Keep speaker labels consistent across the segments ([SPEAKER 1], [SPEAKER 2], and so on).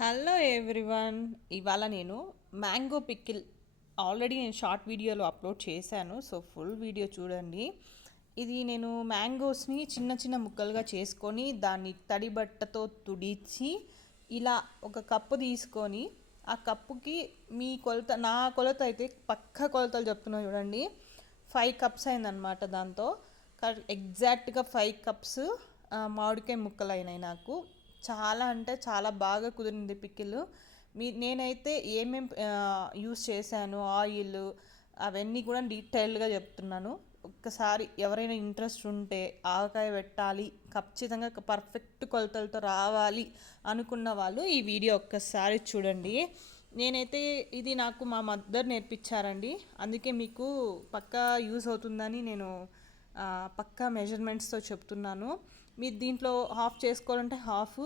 [SPEAKER 1] Hello everyone. ఇవాళ నేను mango pickle already నేను షార్ట్ వీడియోలో అప్లోడ్ చేశాను సో ఫుల్ వీడియో చూడండి. ఇది నేను మ్యాంగోస్ని చిన్న చిన్న ముక్కలుగా చేసుకొని దాన్ని తడి బట్టతో తుడిచి ఇలా ఒక కప్పు తీసుకొని ఆ కప్పుకి మీ కొలత నా కొలత అయితే పక్క కొలతలు చెప్తున్నా చూడండి. ఫైవ్ కప్స్ అయిందనమాట దాంతో. ఎగ్జాక్ట్గా ఫైవ్ కప్స్ మామిడికాయ ముక్కలు అయినాయి నాకు. చాలా అంటే చాలా బాగా కుదిరింది పికిల్ మీ నేనైతే ఏమేం యూస్ చేశాను ఆయిల్ అవన్నీ కూడా డీటెయిల్డ్గా చెప్తున్నాను. ఒక్కసారి ఎవరైనా ఇంట్రెస్ట్ ఉంటే ఆవకాయ పెట్టాలి ఖచ్చితంగా పర్ఫెక్ట్ కొలతలతో రావాలి అనుకున్న వాళ్ళు ఈ వీడియో ఒక్కసారి చూడండి. నేనైతే ఇది నాకు మా మదర్ నేర్పించారండి. అందుకే మీకు పక్కా యూస్ అవుతుందని నేను పక్కా మెజర్మెంట్స్తో చెప్తున్నాను. మీరు దీంట్లో హాఫ్ చేసుకోవాలంటే హాఫ్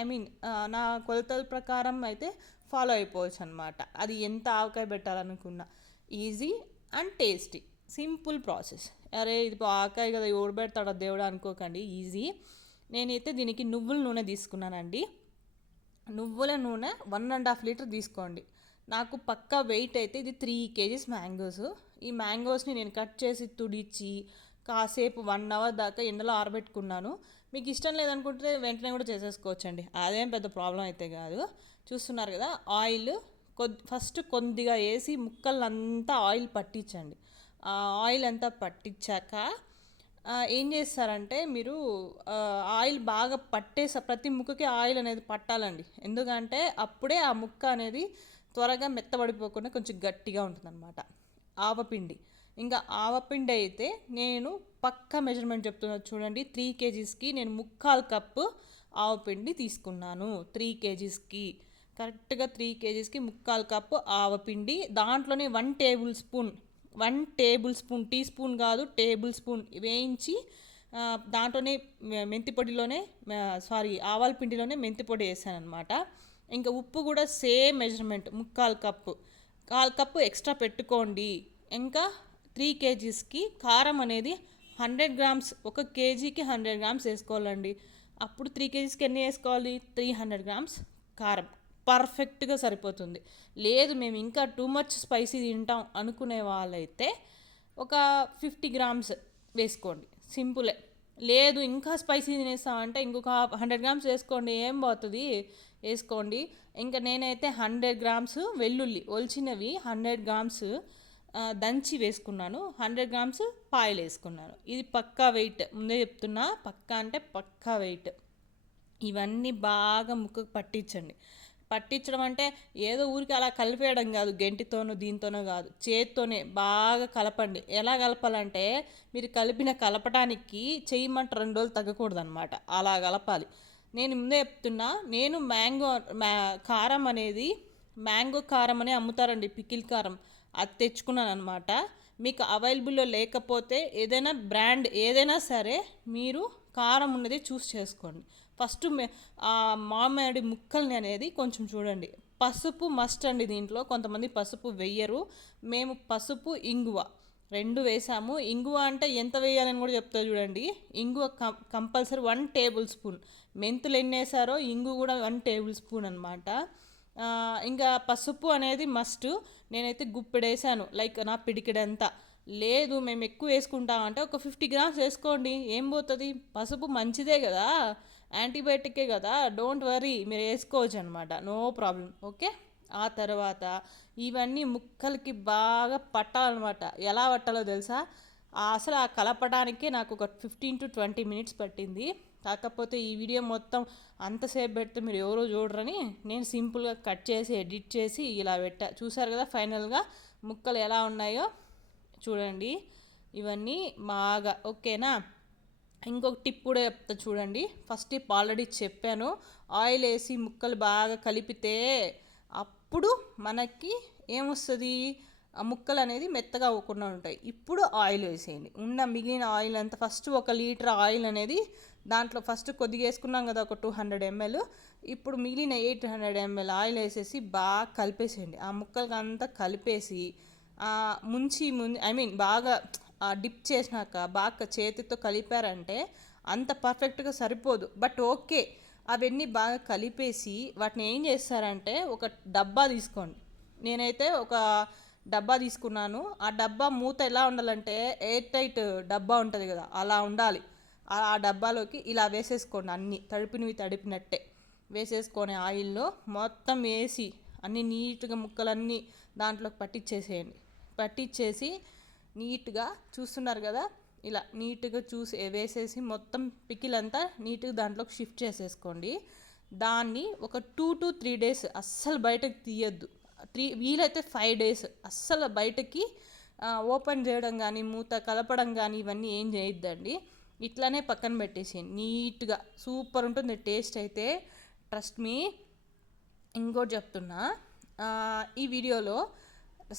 [SPEAKER 1] ఐ మీన్ నా కొలతల ప్రకారం అయితే ఫాలో అయిపోవచ్చు అనమాట అది ఎంత ఆవకాయ పెట్టాలనుకున్నా. Easy and tasty simple process అరే ఇది ఆవకాయ కదా ఎవడు పెడతాడో దేవుడు అనుకోకండి. ఈజీ నేనైతే దీనికి నువ్వుల నూనె తీసుకున్నానండి. నువ్వుల నూనె వన్ అండ్ హాఫ్ లీటర్ తీసుకోండి. నాకు పక్కా వెయిట్ అయితే ఇది త్రీ కేజీస్ మ్యాంగోస్. ఈ మ్యాంగోస్ని నేను కట్ చేసి తుడిచి కాసేపు వన్ అవర్ దాకా ఎండలో ఆరబెట్టుకున్నాను. మీకు ఇష్టం లేదనుకుంటే వెంటనే కూడా చేసేసుకోవచ్చండి. అదేం పెద్ద ప్రాబ్లం అయితే కాదు. చూస్తున్నారు కదా ఆయిల్ కొద్ది ఫస్ట్ కొద్దిగా వేసి ముక్కలంతా ఆయిల్ పట్టించండి. ఆ ఆయిల్ అంతా పట్టించాక ఏం చేస్తారంటే మీరు ఆయిల్ బాగా పట్టేస ప్రతి ముక్కకి ఆయిల్ అనేది పట్టాలండి. ఎందుకంటే అప్పుడే ఆ ముక్క అనేది త్వరగా మెత్తబడిపోకుండా కొంచెం గట్టిగా ఉంటుందన్నమాట. ఆవపిండి. ఇంకా ఆవపిండి అయితే నేను పక్క మెజర్మెంట్ చెప్తున్నాను చూడండి. త్రీ కేజీస్కి నేను ముక్కాలు కప్పు ఆవపిండి తీసుకున్నాను. త్రీ కేజీస్కి కరెక్ట్గా త్రీ కేజీస్కి ముక్కాలు కప్పు ఆవపిండి. దాంట్లోనే one tablespoon one tablespoon teaspoon కాదు టేబుల్ స్పూన్ వేయించి దాంట్లోనే మెంతి పొడిలోనే సారీ ఆవాల పిండిలోనే మెంతి పొడి వేసాను అనమాట ఇంకా ఉప్పు కూడా సేమ్ మెజర్మెంట్ ముక్కాలు కప్పు. కాల్ కప్పు ఎక్స్ట్రా పెట్టుకోండి. ఇంకా త్రీ కేజీస్కి కారం అనేది హండ్రెడ్ గ్రామ్స్ ఒక కేజీకి హండ్రెడ్ గ్రామ్స్ వేసుకోవాలండి. అప్పుడు త్రీ కేజీస్కి ఎన్ని వేసుకోవాలి? త్రీ హండ్రెడ్ గ్రామ్స్ కారం. పర్ఫెక్ట్గా సరిపోతుంది. లేదు మేము ఇంకా టూ మచ్ స్పైసీ తింటాం అనుకునే వాళ్ళైతే ఒక ఫిఫ్టీ గ్రామ్స్ వేసుకోండి. సింపులే. లేదు ఇంకా స్పైసీ తినేస్తామంటే ఇంకొక హండ్రెడ్ గ్రామ్స్ వేసుకోండి. ఏం పోతుంది? వేసుకోండి. ఇంకా నేనైతే హండ్రెడ్ గ్రామ్స్ వెల్లుల్లి ఒలిచినవి హండ్రెడ్ గ్రామ్స్ దంచి వేసుకున్నాను. హండ్రెడ్ గ్రామ్స్ పాయలు వేసుకున్నాను. ఇది పక్కా వెయిట్. ముందే చెప్తున్నా పక్కా అంటే పక్కా వెయిట్. ఇవన్నీ బాగా ముక్కకు పట్టించండి. పట్టించడం అంటే ఏదో ఊరికి అలా కలిపేయడం కాదు. గెంటితోనో దీంతోనో కాదు. చేత్తోనే బాగా కలపండి. ఎలా కలపాలంటే మీరు కలిపిన కలపడానికి చేయమంట రెండు రోజులు తగ్గకూడదు అనమాట అలా కలపాలి. నేను ముందే చెప్తున్నా నేను మ్యాంగో మ్యా కారం అనేది మ్యాంగో కారం అని అమ్ముతారండి పికిల్ కారం. అది తెచ్చుకున్నాను అనమాట మీకు అవైలబుల్లో లేకపోతే ఏదైనా బ్రాండ్ ఏదైనా సరే మీరు కారం ఉన్నది చూస్ చేసుకోండి. ఫస్ట్ మామిడి ముక్కల్ని అనేది కొంచెం చూడండి. పసుపు మస్ట్ అండి దీంట్లో. కొంతమంది పసుపు వెయ్యరు. మేము పసుపు ఇంగువ రెండు వేసాము. ఇంగువ అంటే ఎంత వేయాలని కూడా చెప్తా చూడండి. ఇంగువ కంపల్సరీ వన్ టేబుల్ స్పూన్. మెంతులు ఎన్ని వేసారో ఇంగు కూడా వన్ టేబుల్ స్పూన్ అనమాట ఇంకా పసుపు అనేది మస్ట్ నేనైతే గుప్పెడేసాను. లైక్ నా పిడికిడంతా. లేదు మేము ఎక్కువ వేసుకుంటామంటే ఒక ఫిఫ్టీ గ్రామ్స్ వేసుకోండి. ఏం పోతుంది? పసుపు మంచిదే కదా. యాంటీబయాటికే కదా. డోంట్ వరీ మీరు వేసుకోవచ్చు అనమాట నో ప్రాబ్లం ఓకే? ఆ తర్వాత ఇవన్నీ ముక్కలకి బాగా పట్టాలన్నమాట. ఎలా పట్టాలో తెలుసా? అసలు ఆ కలపడానికే నాకు ఒక ఫిఫ్టీన్ టు ట్వంటీ మినిట్స్ పట్టింది. కాకపోతే ఈ వీడియో మొత్తం అంతసేపు పెడితే మీరు ఎవరో చూడరని నేను సింపుల్గా కట్ చేసి ఎడిట్ చేసి ఇలా పెట్టా. చూసారు కదా ఫైనల్గా ముక్కలు ఎలా ఉన్నాయో? చూడండి. ఇవన్నీ బాగా ఓకేనా? ఇంకొక టిప్ కూడా చెప్తా చూడండి. ఫస్ట్ టిప్ ఆల్రెడీ చెప్పాను. ఆయిల్ వేసి ముక్కలు బాగా కలిపితే అప్పుడు మనకి ఏమొస్తుంది? ఆ ముక్కలు అనేది మెత్తగా అవ్వకుండా ఉంటాయి. ఇప్పుడు ఆయిల్ వేసేయండి. ఉన్న మిగిలిన ఆయిల్ అంతా ఫస్ట్ ఒక లీటర్ ఆయిల్ అనేది దాంట్లో ఫస్ట్ కొద్దిగా వేసుకున్నాం కదా ఒక టూ హండ్రెడ్ ఎంఎల్ ఇప్పుడు మిగిలిన ఎయిట్ హండ్రెడ్ ఎంఎల్ ఆయిల్ వేసేసి బాగా కలిపేసేయండి. ఆ ముక్కలకి అంతా కలిపేసి ముంచి ముంచి ఐ మీన్ బాగా డిప్ చేసినాక బాగా చేతితో కలిపారంటే అంత పర్ఫెక్ట్గా సరిపోదు. బట్ ఓకే అవన్నీ బాగా కలిపేసి వాటిని ఏం చేస్తారంటే ఒక డబ్బా తీసుకోండి. నేనైతే ఒక డబ్బా తీసుకున్నాను. ఆ డబ్బా మూత ఎలా ఉండాలంటే ఎయిర్ టైట్ డబ్బా ఉంటుంది కదా అలా ఉండాలి. ఆ డబ్బాలోకి ఇలా వేసేసుకోండి అన్నీ తడిపినవి తడిపినట్టే. వేసేసుకొని ఆయిల్లో మొత్తం వేసి అన్ని నీట్గా ముక్కలన్నీ దాంట్లోకి పట్టించేసేయండి పట్టించేసి నీట్గా చూస్తున్నారు కదా ఇలా నీట్గా చూసి వేసేసి మొత్తం పికిలంతా నీట్గా దాంట్లోకి షిఫ్ట్ చేసేసుకోండి. దాన్ని ఒక టూ టు త్రీ డేస్ అస్సలు బయటకు తీయద్దు. త్రీ వీలైతే ఫైవ్ డేస్ అస్సలు బయటకి ఓపెన్ చేయడం కానీ మూత కలపడం కానీ ఇవన్నీ ఏం చేయొద్దండి. ఇట్లానే పక్కన పెట్టేసి నీట్గా సూపర్ ఉంటుంది టేస్ట్ అయితే. Trust me. ఇంకోటి చెప్తున్నా ఈ వీడియోలో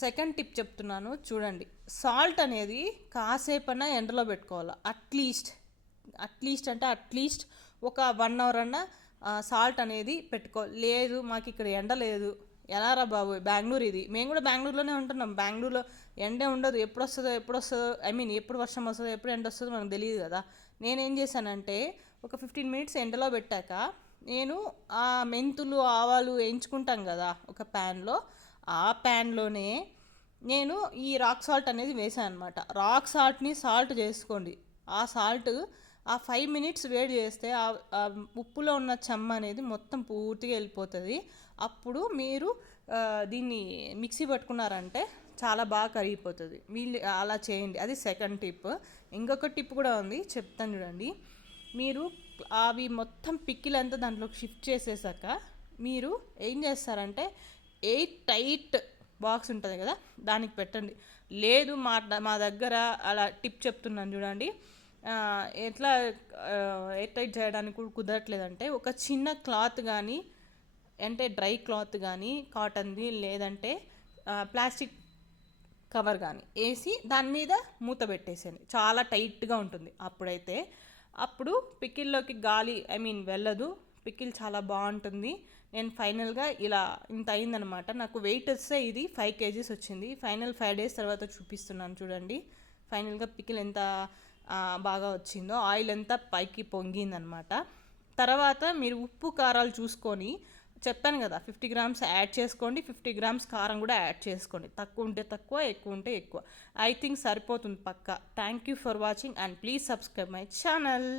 [SPEAKER 1] సెకండ్ టిప్ చెప్తున్నాను చూడండి. సాల్ట్ అనేది కాసేపన్నా ఎండలో పెట్టుకోవాలి. అట్లీస్ట్ అట్లీస్ట్ అంటే అట్లీస్ట్ ఒక వన్ అవర్ అన్న సాల్ట్ అనేది పెట్టుకో లేదు మాకు ఇక్కడ ఎండ లేదు ఎలా రా బాబు? బెంగళూరు ఇది. మేము కూడా బెంగళూరులోనే ఉంటున్నాం. బెంగళూరులో ఎండే ఉండదు. ఎప్పుడు వస్తుందో ఎప్పుడు వస్తుందో ఐ మీన్ ఎప్పుడు వర్షం వస్తుందో ఎప్పుడు ఎండ వస్తుందో మనకు తెలియదు కదా. నేనేం చేశానంటే ఒక ఫిఫ్టీన్ మినిట్స్ ఎండలో పెట్టాక నేను ఆ మెంతులు ఆవాలు వేయించుకుంటాం కదా ఒక ప్యాన్లో. ఆ ప్యాన్లోనే నేను ఈ రాక్ సాల్ట్ అనేది వేసాను అనమాట రాక్ సాల్ట్ని సాల్ట్ చేసుకోండి. ఆ సాల్ట్ ఆ ఫైవ్ మినిట్స్ వేడి చేస్తే ఆ ఉప్పులో ఉన్న చెమ్మ అనేది మొత్తం పూర్తిగా వెళ్ళిపోతుంది. అప్పుడు మీరు దీన్ని మిక్సీ పట్టుకున్నారంటే చాలా బాగా కరిగిపోతుంది. వీళ్ళు అలా చేయండి. అది సెకండ్ టిప్ ఇంకొక టిప్ కూడా ఉంది. చెప్తాను చూడండి. మీరు అవి మొత్తం పిక్కిలంతా దాంట్లోకి షిఫ్ట్ చేసేసాక మీరు ఏం చేస్తారంటే ఎయిట్ టైట్ బాక్స్ ఉంటుంది కదా దానికి పెట్టండి. లేదు మా మా దగ్గర అలా టిప్ చెప్తున్నాను చూడండి. ఎట్లా ఎయిర్ టైట్ చేయడానికి కూడా కుదరట్లేదంటే ఒక చిన్న క్లాత్ కానీ అంటే డ్రై క్లాత్ కానీ కాటన్ది లేదంటే ప్లాస్టిక్ కవర్ కానీ వేసి దాని మీద మూత పెట్టేసేయండి. చాలా టైట్గా ఉంటుంది అప్పుడైతే. అప్పుడు పికిల్లోకి గాలి ఐ మీన్ వెళ్ళదు. పికిల్ చాలా బాగుంటుంది. నేను ఫైనల్గా ఇలా ఇంత అయిందనమాట. నాకు వెయిట్ వస్తే ఇది ఫైవ్ కేజీస్ వచ్చింది. ఫైనల్ ఫైవ్ డేస్ తర్వాత చూపిస్తున్నాను చూడండి. ఫైనల్గా పికిల్ ఎంత బాగా వచ్చిందో ఆయిల్ అంతా పైకి పొంగిందనమాట తర్వాత మీరు ఉప్పు కారాలు చూసుకొని చెప్పాను కదా ఫిఫ్టీ గ్రామ్స్ యాడ్ చేసుకోండి ఫిఫ్టీ గ్రామ్స్ కారం కూడా యాడ్ చేసుకోండి. తక్కువ ఉంటే తక్కువ ఎక్కువ ఉంటే ఎక్కువ. ఐ థింక్ సరిపోతుంది పక్క. Thank you for watching and please subscribe my channel